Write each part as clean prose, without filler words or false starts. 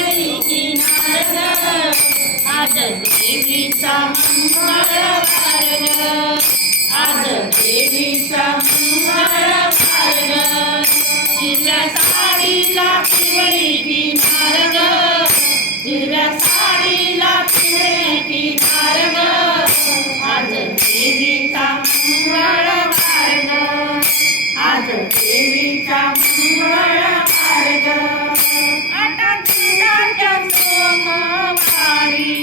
पिवळी किनार ग आज देवीचा मंगळवार ग आज देवीचा मंगळवार ग हिरव्या साडीला पिवळी किनार ग हिरव्या साडीला पिवळी किनार ग आज देवीचा मंगळवार ग आज देवीचा मंगळवार ग आता तुझ्याच्या सोमवारी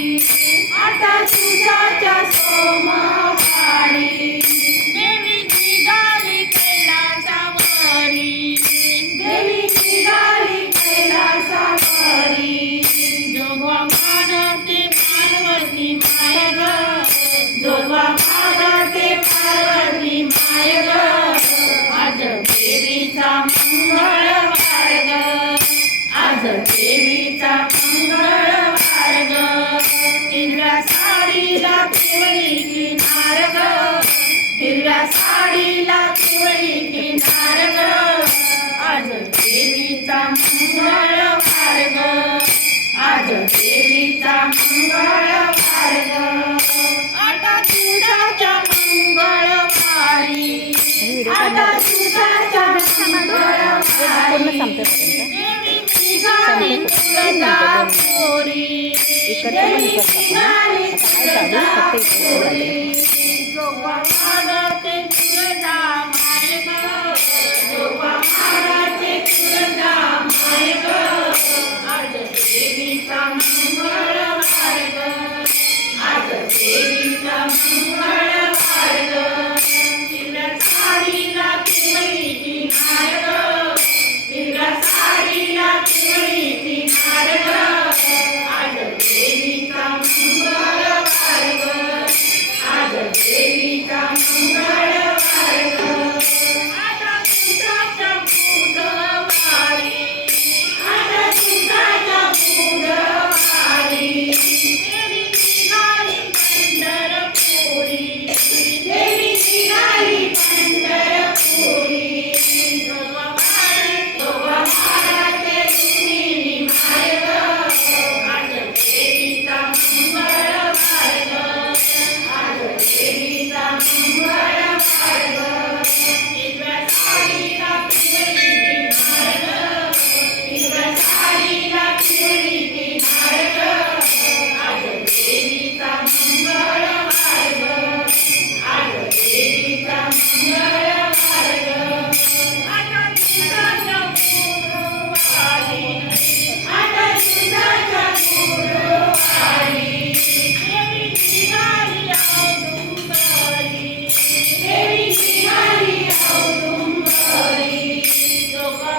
आता तुझ्याच्या सोमवारी देवी निघाली कैलासावरी देवी निघाली कैलासावरी जोगवा मानते पार्वती माय ग जोगवा मानते पार्वती माय ग आज देवीचा मंगळवार ग आज देवीचा मंगळवार ग हिरव्या साडीला पिवळी किनार ग हिरव्या साडीला पिवळी किनार ग आज देवीचा मंगळवार ग आज देवीचा मंगळवार ग आता तुझ्याच्या मंगळवारी आता तुझ्याच्या मंगळवारी देवी निघाली तुळजापुरी देवी निघाली तुळजापुरी जोगवा मानते तुळजा माय ग जोगवा मानते तुळजा माय ग आज देवीचा मंगळवार ग आज देवीचा मंगळवार ग हिरव्या साडीला पिवळी किनार ग हिरव्या साडीला पिवळी किनार ग आज देवीचा मंगळवार ग आज देवीचा मंगळवार ग आता तुझ्याच्या बुधवारी आता तुझ्याच्या बुधवारी देवी निघाली पंढरपुरी देवी निघाली पंढरपुरी जोगवा मानते रुक्मिणी माय ग आज देवीचा मंगळवार ग आज देवीचा मंगळवार ग हिरव्या साडीला पिवळी किनार ग हिरव्या साडीला पिवळी किनार ग आज देवीचा मंगळवार ग आज देवीचा मंगळवार ग आता तुझ्याच्या गुरुवारी आता तुझ्याच्या गुरुवारी देवी निघाली औदुंबरी देवी निघाली औदुंबरी जोगवा